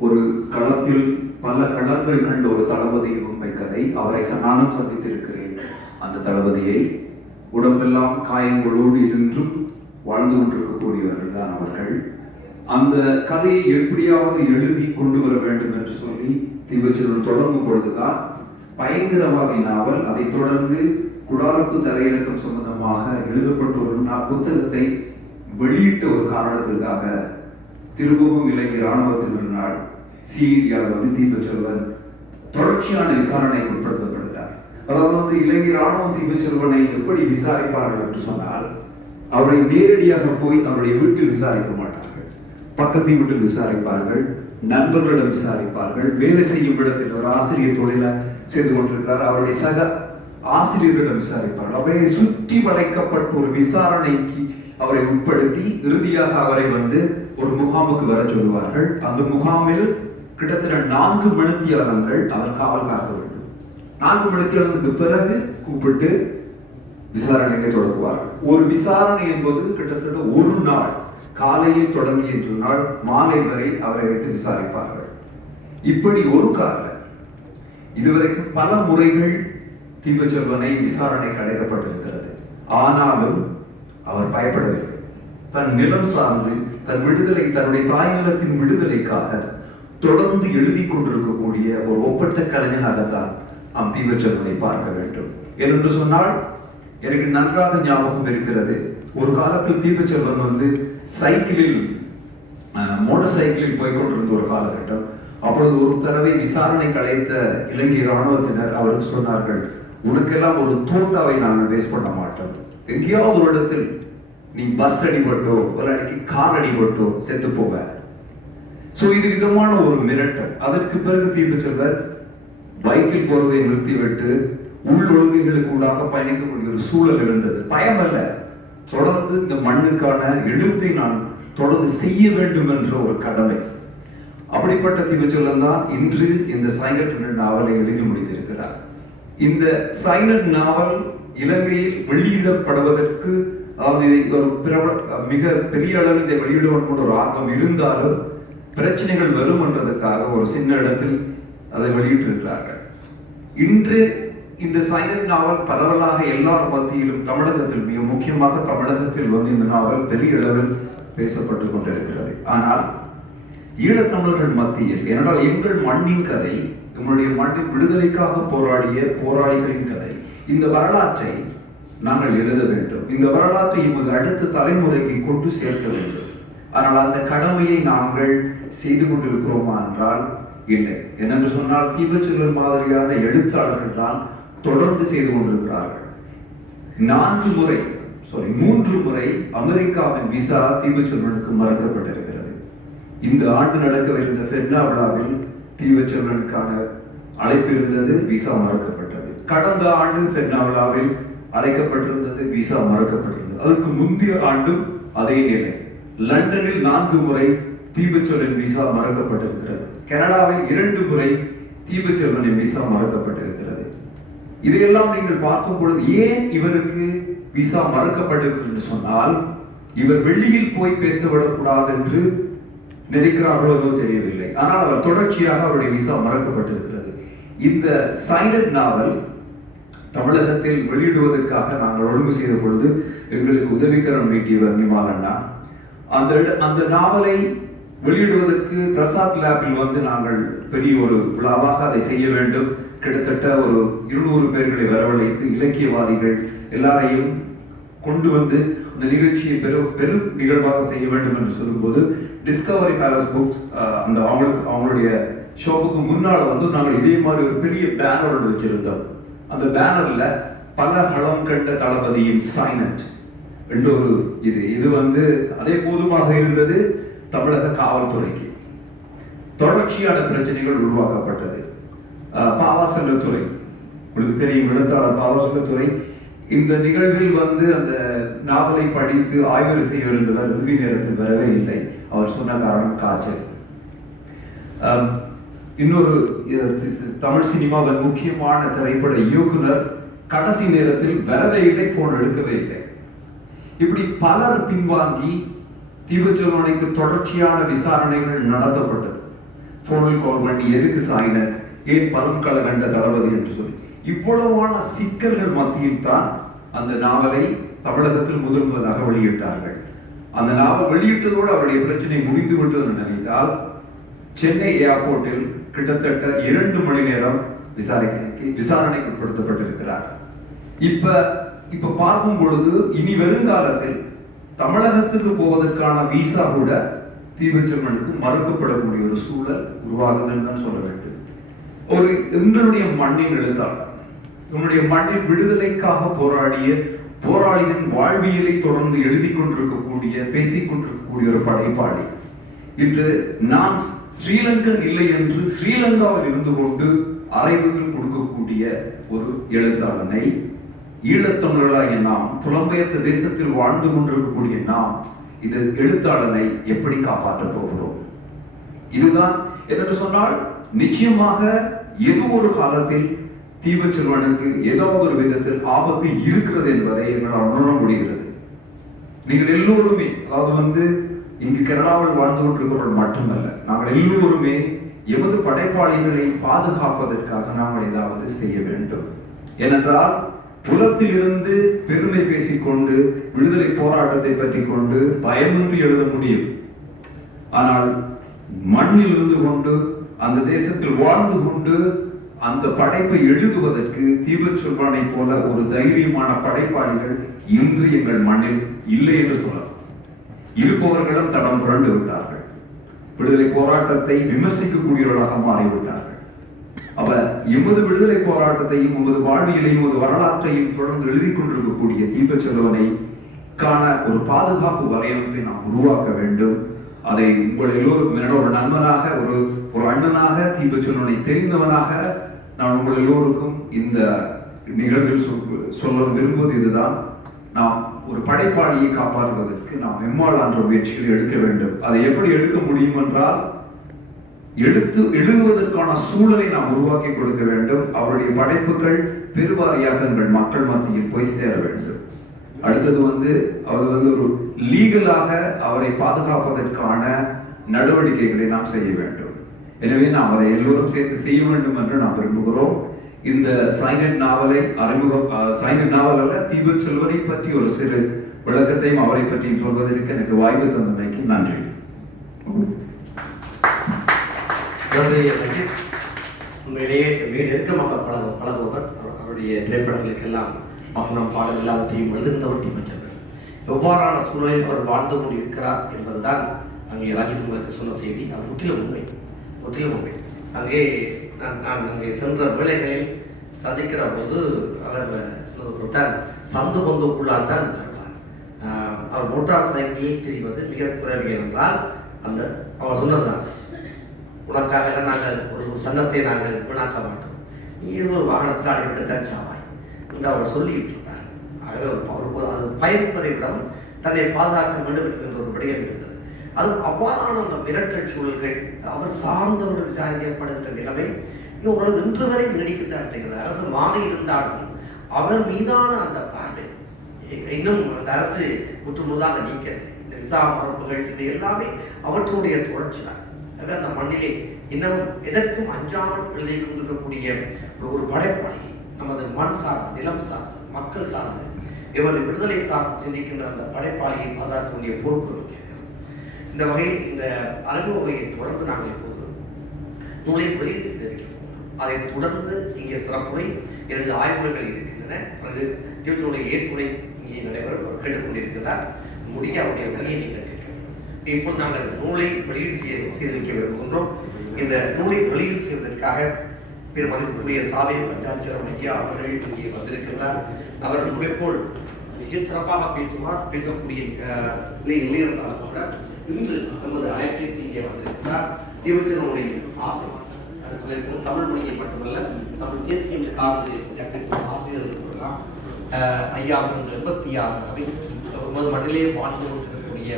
ஒரு களத்தில் பல களங்கள் கண்ட ஒரு தளபதியின் உண்மை கதை. அவரை நானும் சந்தித்திருக்கிறேன். அந்த தளபதியை உடம்பெல்லாம் காயங்களோடு இன்றும் வாழ்ந்து கொண்டிருக்கக்கூடியவர்கள் தான் அவர்கள். அந்த கதையை எப்படியாவது எழுதி கொண்டு வர வேண்டும் என்று சொல்லி தீபச்செல்வன் தொடங்கும் பொழுதுதான் பயங்கரவாதி நாவல், அதை தொடர்ந்து குடாரப்பு தரையிறக்கம் சம்பந்தமாக எழுதப்பட்ட ஒரு புத்தகத்தை வெளியிட்ட ஒரு காரணத்திற்காக திரும்பவும் இலங்கை இராணுவத்தினரினால் சிஐடியால் தீபச்செல்வன் தொடர்ச்சியான விசாரணைக்கு உட்படுத்தப்படுகிறார். அதாவது இலங்கை இராணுவம் தீபச்செல்வனை எப்படி விசாரிப்பார்கள் என்று சொன்னால், அவரை நேரடியாக போய் அவருடைய வீட்டில் விசாரிக்க மாட்டார்கள். பக்கத்து வீட்டில் விசாரிப்பார்கள், நண்பர்களிடம் விசாரிப்பார்கள், வேலை செய்யும் இடத்தில் ஒரு ஆசிரியர் தொழில செய்து கொண்டிருக்கிறார், அவருடைய சக ஆசிரியர்களிடம் விசாரிப்பார்கள். அவரை சுற்றி வளைக்கப்பட்ட ஒரு விசாரணைக்கு அவரை உட்படுத்தி இறுதியாக அவரை ஒரு முகாமுக்கு வர சொல்லுவார்கள். அந்த முகாமில் கிட்டத்தட்ட 4 மணித்தியாலங்கள் அவர் காவல் காக்க வேண்டும். 4 மணித்தியாலங்களுக்கு பிறகு கூப்பிட்டு விசாரணையை தொடங்குவார்கள். ஒரு விசாரணை என்பது கிட்டத்தட்ட ஒரு நாள், காலையில் தொடங்கிய நாள் மாலை வரை அவரை வைத்து விசாரிப்பார்கள். இப்படி ஒரு கால இதுவரைக்கும் பல முறைகள் தீபச்செல்வனை விசாரணைக்கு அழைக்கப்பட்டிருக்கிறது. ஆனாலும் அவர் பயப்படவில்லை. தன் நிலம் சார்ந்து தன் விடுதலை, தன்னுடைய தாய் நிலத்தின் விடுதலைக்காக தொடர்ந்து எழுதி கொண்டிருக்கக்கூடிய ஒரு ஒப்பற்ற கலைஞனாகத்தான் நாம் தீபச்செல்வனை பார்க்க வேண்டும். ஏனென்று சொன்னால், எனக்கு நன்றாக ஞாபகம் இருக்கிறது, ஒரு காலத்தில் தீபச்செல்வன் சைக்கிளில் மோட்டார் சைக்கிளில் போய்கொண்டிருந்த ஒரு காலகட்டம். அப்பொழுது ஒரு தடவை விசாரணைக்கு அழைத்த இலங்கை இராணுவத்தினர் அவருக்கு சொன்னார்கள், உனக்கெல்லாம் ஒரு தோட்டாவை நாங்கள் வேஸ்ட் பண்ண மாட்டோம். எங்கேயாவது ஒரு இடத்தில் நீ பஸ் அடிபட்டோ ஒரு அடிக்கு கார் அடிபட்டோ செத்து போவ. சோ இது விதமான ஒரு மிரட்டல். அதற்கு பிறகு தீபச்செல்வர் பைக்கில் போறதை நிறுத்திவிட்டு உள் ஒழுங்குகளுக்கு ஊடாக பயணிக்கக்கூடிய ஒரு சூழல் இருந்தது. பயம் அல்ல, தொடர்ந்து இந்த மண்ணுக்கான எழுத்தை நான் தொடர்ந்து செய்ய வேண்டும் என்ற ஒரு கடமை. அப்படிப்பட்ட தீபச்செல்வன் தான் இன்று இந்த சைலண்ட் நாவலை எழுதி முடித்திருக்கிறார். இந்த சைலண்ட் நாவல் இலங்கையில் வெளியிடப்படுவதற்கு, அதாவது ஒரு மிக பெரிய அளவில் இதை வெளியிட வேண்டும் ஒரு ஆர்வம் இருந்தாலும் பிரச்சனைகள் வரும் என்றதுக்காக ஒரு சின்ன இடத்தில் அதை வெளியிட்டிருக்கிறார்கள். இன்று இந்த சைலண்ட் நாவல் பரவலாக எல்லார் மத்தியிலும், தமிழகத்தில் மிக முக்கியமாக தமிழகத்தில் இந்த நாவல் பெரிய அளவில் பேசப்பட்டு கொண்டிருக்கிறது. ஆனால் ஈழத்தமிழர்கள் மத்தியில், ஏனென்றால் எங்கள் மண்ணின் கதை, நம்முடைய மண்ணின் விடுதலைக்காக போராடிய போராளிகளின் கதை, இந்த வரலாற்றை நாங்கள் எழுத வேண்டும். இந்த வரலாற்றை எமது அடுத்த தலைமுறைக்கு கொண்டு சேர்க்க வேண்டும். ஆனால் அந்த கடமையை நாங்கள் செய்து கொண்டிருக்கிறோமா என்றால் இல்லை. என்னென்று சொன்னால், தீபச்செல்வன் மாதிரியான எழுத்தாளர்கள் தான் தொடர்ந்து செய்து கொண்டிருக்கிறார்கள். 3 முறை அமெரிக்காவின் விசா தீபச்செல்வனுக்கு மறுக்கப்பட்டிருக்கிறது. இந்த ஆண்டு நடக்கவிருந்த ஃபென்னா விழாவில் தீபச்செல்வனுக்கான அழைப்பு இருந்தது, விசா மறுக்கப்பட்டது. கடந்த ஆண்டு ஃபென்னா விழாவில் அழைக்கப்பட்டிருந்தது, விசா மறுக்கப்பட்டிருந்தது. அதுக்கு முந்தைய ஆண்டும் அதே நிலை. லண்டனில் 4 முறை தீபச்செல்வன் விசா மறுக்கப்பட்டிருக்கிறது. கனடாவில் 2 முறை தீபச்செல்வனின் விசா மறுக்கப்பட்டிருக்கிறது. இதையெல்லாம் நீங்கள் பார்க்கும் பொழுது ஏன் இவருக்கு விசா மறுக்கப்பட்டிருக்கிறது என்று சொன்னால், இவர் வெளியில் போய் பேசவிடக்கூடாது என்று நினைக்கிறார்களோ தெரியவில்லை. ஆனால் அவர் தொடர்ச்சியாக அவருடைய விசா மறுக்கப்பட்டிருக்கிறது. இந்த சைலண்ட் நாவல் தமிழகத்தில் வெளியிடுவதற்காக நாங்கள் ஒழுங்கு செய்த பொழுது எங்களுக்கு உதவிக்கரம் நீட்டியவர் நிமால் அண்ணா. அந்த நாவலை வெளியிடுவதற்கு பிரசாத் லேபில் நாங்கள் பெரிய ஒரு விழாவாக அதை செய்ய வேண்டும். கிட்டத்தட்ட ஒரு 200 பேர்களை வரவழைத்து இலக்கியவாதிகள் எல்லாரையும் கொண்டு அந்த நிகழ்ச்சியை பெரும் நிகழ்வாக செய்ய வேண்டும் என்று சொல்லும்போது, டிஸ்கவரி பேலஸ் புக்ஸ் அவங்களுடைய ஷோப்புக்கு முன்னால் நாங்கள் இதே மாதிரி ஒரு பெரிய பேனர் ஒன்று வச்சிருந்தோம். அந்த பேனர்ல பல களம் கண்ட தளபதியின் சைலண்ட் என்ற ஒரு இது அதே போதுமாக இருந்தது. தமிழக காவல்துறைக்கு தொடர்ச்சியான பிரச்சனைகள் உருவாக்கப்பட்டது. பாவாசலத்துறை, உங்களுக்கு தெரியும், எழுத்தாளர் பாவாசலத்துறை இந்த நிகழ்வில் அந்த நாவலை படித்து ஆய்வு செய்ய இருந்தவர் இறுதி நேரத்தில் வரவே இல்லை. அவர் சொன்ன காரணம் காய்ச்சல். இன்னொரு தமிழ் சினிமாவின் முக்கியமான திரைப்பட இயக்குனர் கடைசி நேரத்தில் வரவே இல்லை, போன் எடுக்கவே இல்லை. இப்படி பலர் பின்வாங்கி தீபச்செல்வனுக்கு தொடர்ச்சியான விசாரணைகள் நடத்தப்பட்டது. போனில் கால் பண்ணி எதுக்கு சாயினர், ஏன் பரம்கல கண்ட தளபதி என்று சொல்லி இவ்வளவான சிக்கல்கள் மத்தியில் தான் அந்த நாவலை தமிழகத்தில் முதலாக வெளியிட்டார்கள். அந்த நாவல் வெளியிட்டதோடு அவருடைய பிரச்சனை முடிந்து விட்டது என்று நினைத்தால் சென்னை ஏர்போர்ட்டில் கிட்டத்தட்ட 2 மணி நேரம் விசாரணைக்கு உட்படுத்தப்பட்டிருக்கிறார். இப்ப பார்க்கும் பொழுது இனி வருங்காலத்தில் தமிழகத்துக்கு போவதற்கான விசா கூட தீபச்செல்வனுக்கு மறுக்கப்படக்கூடிய ஒரு சூழல் உருவாகுதுன்னு தான் சொல்ல வேண்டும். ஒரு எங்களுடைய மண்ணின் எழுத்தாளர், நம்முடைய மண்ணின் விடுதலைக்காக போராடிய போராளியின் வாழ்வியலை தொடர்ந்து எழுதி கொண்டிருக்கக்கூடிய பேசிக் கொண்டிருக்கக்கூடிய ஒரு படைப்பாளி இன்று நான் ஸ்ரீலங்கன் இல்லை என்று ஸ்ரீலங்காவில் இருந்து கொண்டு ஆய்வுகள் கொடுக்கக்கூடிய ஒரு எழுத்தாளனை ஈழத்தமிழர்களாகிய நாம், புலம்பெயர்ந்த தேசத்தில் வாழ்ந்து கொண்டிருக்கக்கூடிய நாம் இந்த எழுத்தாளனை எப்படி காப்பாற்றப் போகிறோம்? இதுதான் என்று சொன்னால் நிச்சயமாக ஏதோ ஒரு காலத்தில் தீபச்செல்வனுக்கு ஏதாவது ஒரு விதத்தில் ஆபத்து இருக்கிறது என்பதை எங்களால் உணர முடிகிறது. நீங்கள் எல்லோருமே, அதாவது இங்கு கனடாவில் வாழ்ந்து கொண்டிருக்கிறவர்கள் மட்டுமல்ல, நாங்கள் எல்லோருமே எமது படைப்பாளிகளை பாதுகாப்பதற்காக நாங்கள் ஏதாவது செய்ய வேண்டும். ஏனென்றால் புலத்தில் இருந்து பெருமை பேசிக்கொண்டு விடுதலை போராட்டத்தை பற்றி கொண்டு பயமின்றி எழுத முடியும். ஆனால் மண்ணில் இருந்து கொண்டு அந்த தேசத்தில் வாழ்ந்து கொண்டு அந்த படைப்பை எழுதுவதற்கு தீபச்செல்வனை போல ஒரு தைரியமான படைப்பாளிகள் இன்று எங்கள் மண்ணில் இல்லை என்று சொல்லலாம். இருப்பவர்களும் தடம் புரண்டு விட்டார்கள். விடுதலை போராட்டத்தை விமர்சிக்கக்கூடியவர்களாக மாறிவிட்டார்கள். அப்ப எமது விடுதலை போராட்டத்தையும் எமது வாழ்வியலையும் எமது வரலாற்றையும் தொடர்ந்து எழுதி கொண்டிருக்கக்கூடிய தீபச்செல்வனை காண ஒரு பாதுகாப்பு வலையமைப்பை நாம் உருவாக்க வேண்டும். அதை உங்கள் எல்லோருக்கும் ஒரு நண்பனாக, ஒரு அண்ணனாக, தீபச்செல்வனை தெரிந்தவனாக நான் உங்கள் எல்லோருக்கும் இந்த நிகழ்வில் சொல்ல விரும்புவது இதுதான். நாம் ஒரு படைப்பாளியை காப்பாற்றுவதற்கு நாம் எம்மாளான்ற முயற்சிகளை எடுக்க வேண்டும். அதை எப்படி எடுக்க முடியும் என்றால் எழுதுவதற்கான சூழலை நாம் உருவாக்கி கொடுக்க வேண்டும். அவருடைய படைப்புகள் பெருவாரியாக எங்கள் மக்கள் மத்தியில் போய் சேர வேண்டும். அடுத்தது அவர் ஒரு லீகலாக அவரை பாதுகாப்பதற்கான நடவடிக்கைகளை நாம் செய்ய வேண்டும். எனவே நாம் அதை எல்லோரும் சேர்த்து செய்ய வேண்டும் என்று நாம் விரும்புகிறோம். இந்த சைனட் நாவலை சைனட் நாவல் அல்ல, தீபச்செல்வனை பற்றி ஒரு சிறு விளக்கத்தையும் அவரை பற்றியும் சொல்வதற்கு எனக்கு வாய்ப்பு தந்தமைக்கு நன்றி. உண்மையிலேயே மிக நெருக்கமாக பழகுவர். அவருடைய திரைப்படங்களுக்கெல்லாம் வசனம், பாடல் எல்லாவற்றையும் எழுதுகின்றவர் தீபச்செல்வன். எவ்வாறான சூழலில் அவர் வாழ்ந்து கொண்டு இருக்கிறார் என்பதுதான் அங்கே ராஜித் உங்களுக்கு சொன்ன செய்தி. அது முற்றிலும் உண்மை. அங்கே நான் அங்கே சென்ற வேளைகளில் சந்திக்கிற போது அவர் சொன்னது போல்தான் சந்து பந்துக்குள்ளால் தான் வருவார். அவர் மோட்டார் சைக்கிளில் தெரிவது மிக குறைவு. என்றால் அவர் சொன்னதுதான், உனக்காக நாங்கள் ஒரு சன்னத்தை நாங்கள் வீணாக்க மாட்டோம், நீ ஒரு வாகனத்தில் அடைவிட்டுத்தான் சாவாய் என்று அவர் சொல்லிவிட்டு இருந்தார். ஆகவே அது பயன்பதை விட தன்னை பாதுகாக்க வேண்டும் என்கின்ற ஒரு விடயம் இருந்தது. அது அவ்வாறான அந்த மிரட்டல் சூழல்கள், அவர் சார்ந்தவர்கள் விசாரிக்கப்படுகின்ற நிலைமை இவர்களது இன்று வரை நீடிக்கத்தான் செய்கிறது. அரசு மாறி இருந்தாலும் அவர் மீதான அந்த பார்வை இன்னும் அந்த அரசு முற்றுமுழுதாக நீக்க இந்த விசா மரபுகள் இது எல்லாமே அவற்றுடைய தொடர்ச்சி தான். அந்த மண்ணிலே இன்னமும் எதற்கும் அஞ்சாமல் எழுதி கொண்டிருக்கக்கூடிய ஒரு படைப்பாளி, நமது மண் சார்ந்து, நிலம் சார்ந்து, மக்கள் சார்ந்து, எமது விடுதலை சார்ந்து சிந்திக்கின்ற அந்த படைப்பாளியை பாதுகாக்கக்கூடிய பொறுப்பு இருக்கிறது. இந்த வகையில் இந்த அறிமுக உரையை தொடர்ந்து நாங்கள் இப்போது நூலை வெளியீடு செய்திருக்கிறோம். அதை தொடர்ந்து இங்கே சிறப்புரை 2 ஆய்வுகள் இருக்கின்றன. பிறகு தீபத்தினுடைய ஏற்புரை இங்கே நடைபெற கேட்டுக்கொண்டிருக்கிறார். முடிய அவருடைய உரையை நீங்கள் கேட்க வேண்டும். இப்போது நாங்கள் நூலை வெளியீடு செய்திருக்க விரும்புகின்றோம். இந்த நூலை வெளியீடு செய்வதற்காக பிற மதிப்புக்குரிய சாவை பஞ்சாட்சரம் ஐயா அவர்கள் இங்கே வந்திருக்கிறார். அவர் நுழைப்போல் மிக சிறப்பாக பேசக்கூடிய நிலையில் இருந்தாலும் கூட இன்று நமது அழைப்பிற்கு இங்கே வந்திருக்கிறார். தீபச்செல்வனுடைய ஆசை தமிழ் மொழியை மட்டுமல்ல, தமிழ் தேசியம் சார்ந்து ஆசிரியர்கள் கூறலாம். ஐயா அவர்கள் 86 மண்ணிலே வாழ்ந்து கொண்டிருக்கக்கூடிய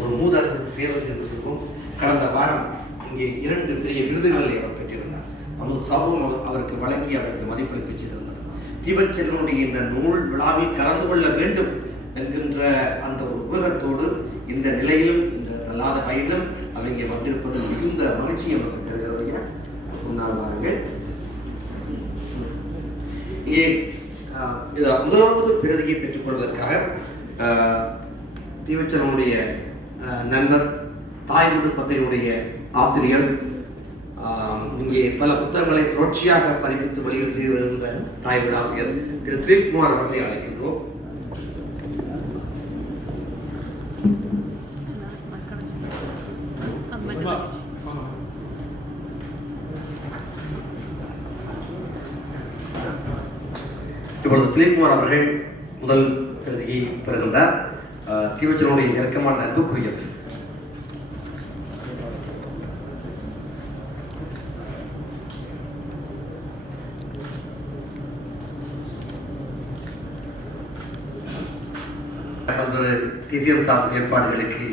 ஒரு மூதறிஞர் பேரறிஞர் என்று சொல்வோம். கடந்த வாரம் இங்கே 2 பெரிய விருதுகளை அவர் பெற்றிருந்தார். நமது சமூகம் அவருக்கு வழங்கி அவருக்கு மதிப்பளித்து செய்திருந்தது. தீபச்செல்வனுடைய இந்த நூல் விழாவில் கலந்து கொள்ள வேண்டும் என்கின்ற அந்த ஒரு உபயோகத்தோடு இந்த நிலையிலும் இந்த நல்லாத வயதிலும் அவங்க இங்கே வந்திருப்பது மிகுந்த மகிழ்ச்சி நமக்கு தெரிகிறதையா முன்னால் வாருங்கள். இங்கே முதலாவது பிரதியை பெற்றுக்கொள்வதற்காக தீவச்சனுடைய நண்பர் தாய் விடுப்பத்தினுடைய ஆசிரியர் இங்கே பல புத்தகங்களை தொடர்ச்சியாக பதிப்பித்து வெளியில் செய்கின்ற தாய் வீடு ஆசிரியர் திரு திலீப்குமார் அவர்களை அழைக்கின்றோம். இப்பொழுது திலீப்குமார் அவர்கள் முதல் பிரதியை பெறுகின்றார். தீவச்சனுடைய நெருக்கமான நட்புக்குரியது. பல்வேறு தேசியம் சார்ந்த செயற்பாடுகளுக்கு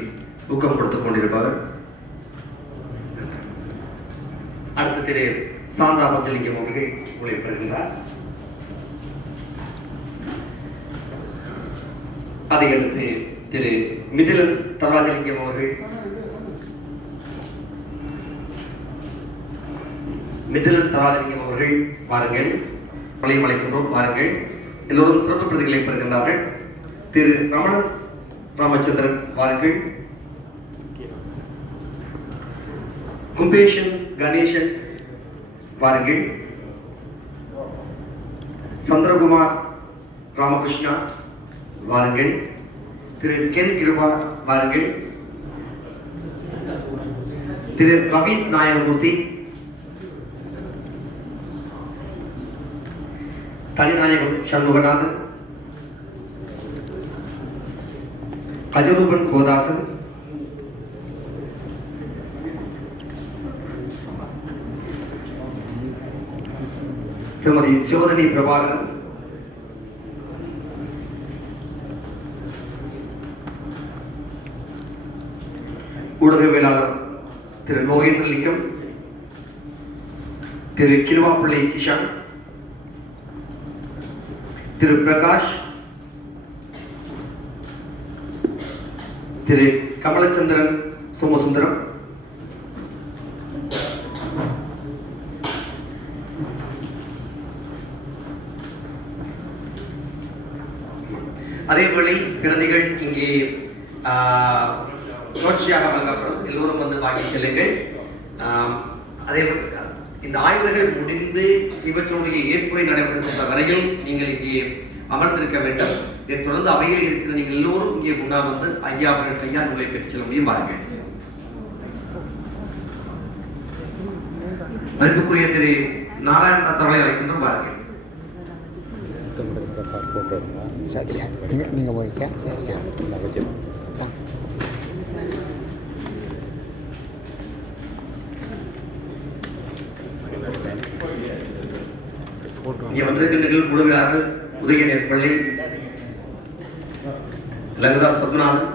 ஊக்கம் கொடுத்துக் கொண்டிருப்பவர். அடுத்த திரு சாந்தா பஞ்சலிங்கம் அவர்கள் உங்களை பெறுகின்றார். அதை அடுத்து திரு மிதிலன் தராஜலிங்கம் அவர்கள் வாருங்கள். பழையம் அழைக்கின்றோம், வாருங்கள். எல்லோரும் சிறப்பு பிரதிகளை பெறுகின்றார்கள். திரு ரமணன் ராமச்சந்திரன் வாருங்கள். கும்பேஷன் கணேசன் வாருங்கள். சந்திரகுமார் ராமகிருஷ்ணா வாருங்கள். திரு கென் கிருபா வாருங்கள். திரு ரவி நாயகமூர்த்தி, தனிநாயகம் சண்முகநாதன், கஜரூபன் கோதாசன், திருமதி சிவதனி பிரபாகரன், ஊடகவியலாளர் திரு லோகேந்திரலிங்கம், திரு கிருவாப்பிள்ளை கிஷான், திரு பிரகாஷ், திரு கமலச்சந்திரன் சோமசுந்தரம், அதேவேளை பிரதிகள் இங்கே தொடர்ச்சியாக வழங்கப்படும். எல்லோரும் வந்து வாங்கி செல்லுங்கள். அதே இந்த ஆய்வுகள் முடிந்து இவற்றுடைய ஏற்புரை நடைபெறுகின்ற வரையில் நீங்கள் இங்கே அமர்ந்திருக்க வேண்டும். இதைத் தொடர்ந்து அவையில் இருக்கிற நீங்கள் எல்லோரும் இங்கே முன்னால் வந்து ஐயா அவர்கள் கையால் நூலை பெற்றுச் செல்ல முடியும். பாருங்கள். மதிப்புக்குரிய திரு நாராயணதாஸ் அவர்களை அழைக்கின்றோம். பாருங்கள். சரியா நீங்க போயிட்டா சரியா இங்கே வந்திருக்கின்றீர்கள் உதவியாளர்கள் உதயகணேஷ் பள்ளி, லங்கதாஸ் பத்மநாதன்,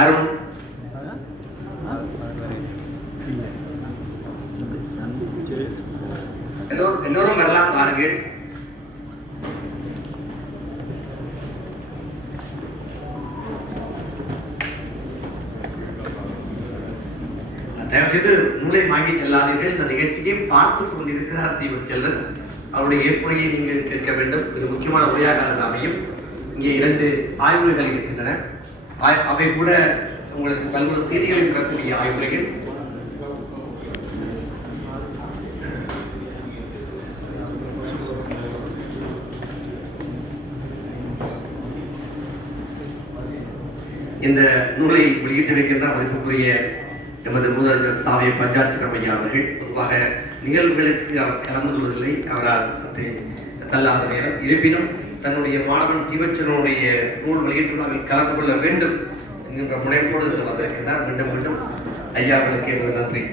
அருண், எல்லோரும் வரலாம். வாருங்கள். தயவுசெய்து நூலை வாங்கி செல்லாதீர்கள். இந்த நிகழ்ச்சியை பார்த்துக் கொண்டிருக்கிறார் தீவச்செல்வன். அவருடைய ஏற்புரையை நீங்கள் கேட்க வேண்டும். இது முக்கியமான உரையாக அது அமையும். இங்கே 2 ஆய்வுகள் இருக்கின்றன. அவை கூட உங்களுக்கு பல்வேறு செய்திகளை தரக்கூடிய ஆய்வுரைகள். இந்த நூலை வெளியிட்டு வைக்கின்ற மதிப்புக்குரிய எமது முதல்வர் சாமிய பஞ்சாட்சரம் ஐயா அவர்கள் பொதுவாக நிகழ்வுகளுக்கு அவர் கலந்து கொள்வதில்லை. அவரால் சற்றே தள்ளாத நேரம். இருப்பினும் தன்னுடைய மாணவன் தீவச்சனுடைய நூல் வெளியீட்டு விழாவில் கலந்து கொள்ள வேண்டும் என்கின்ற முனைப்போடு வந்திருக்கிறார். மீண்டும் மீண்டும் ஐயா அவர்களுக்கு எமது நன்றி.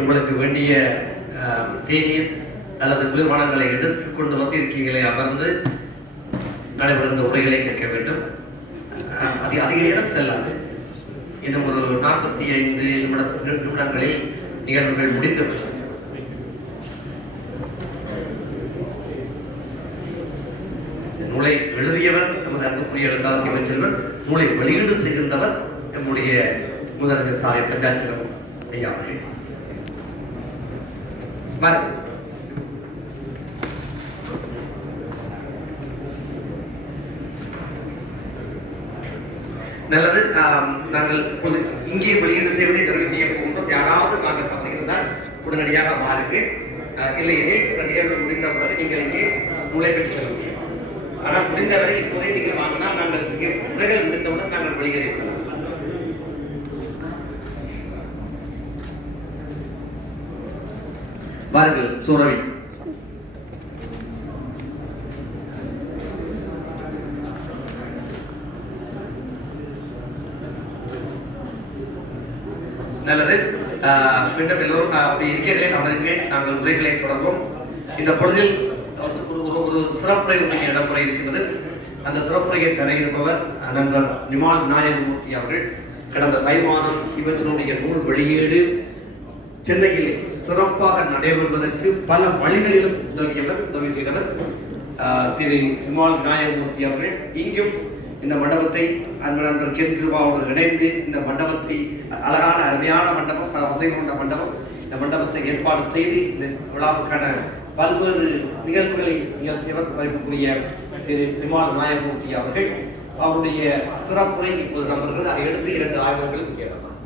உங்களுக்கு வேண்டிய தேநீர் அல்லது குளிர்பானங்களை எடுத்துக்கொண்டு வந்திருக்கீங்களே அமர்ந்து நடைபெறுந்த உரைகளை கேட்க வேண்டும். அதிக நேரம் செல்லாது. இன்னும் ஒரு 45 நிமிடங்களில் நிகழ்வுகள் முடிந்தது. நூலை எழுதியவர் நமது அன்புக்குரிய எழுத்தாளர் தீவச்செல்வன், நூலை வெளியீடு செய்கின்றவர் நம்முடைய முதலமைச்சர் சாலை பஞ்சாட்சரம் ஐயா அவர்கள். நல்லது. நாங்கள் இங்கே வெளியீடு செய்வதை நிறைவு செய்ய போகின்றோம். யாராவது நாங்கள் தவறுகிறால் உடனடியாக மாறுங்கள். இல்லையெனில் நிகழ்வு முடிந்த பிறகு நீங்கள் இங்கே நூலை பெற்று செல்ல முடியும். ஆனால் முடிந்தவரை இப்போதை நீங்கள் வாங்கினால் நாங்கள் உரைகள் முடித்தவுடன் நாங்கள் வெளியேறிவிடலாம். வாருங்கள் சூரவி. நல்லது. மீண்டும் எல்லோரும் அப்படி இருக்கிறீர்களே அமருங்க. நாங்கள் உரைகளை தொடர்வோம். இந்த பொழுதில் ஒரு சிறப்புரை இடமுறை இருக்கிறது. அந்த சிறப்புரையை தர இருப்பவர் நண்பர் நிமால் நாயகமூர்த்தி அவர்கள். கடந்த தை மாதம் இவற்றினுடைய நூல் வெளியீடு சென்னையில் சிறப்பாக நடைபெறுவதற்கு பல வழிகளிலும் உதவி செய்தவர் திரு நிமால் நாயகமூர்த்தி அவர்கள். இங்கும் இந்த மண்டபத்தை அன்பு நண்பர் கிருபாவோடு இணைந்து இந்த மண்டபத்தை அழகான அருமையான மண்டபம், பல வசதிகள் கொண்ட மண்டபம், இந்த மண்டபத்தை ஏற்பாடு செய்து இந்த விழாவுக்கான பல்வேறு நிகழ்வுகளை நிகழ்த்தியவர் மதிப்புக்குரிய திரு நிமால் நாயகமூர்த்தி அவர்கள். அவருடைய சிறப்புரை இப்போது நம்பர்கள் அதை எடுத்து 2 ஆய்வர்கள் கேட்கலாம்.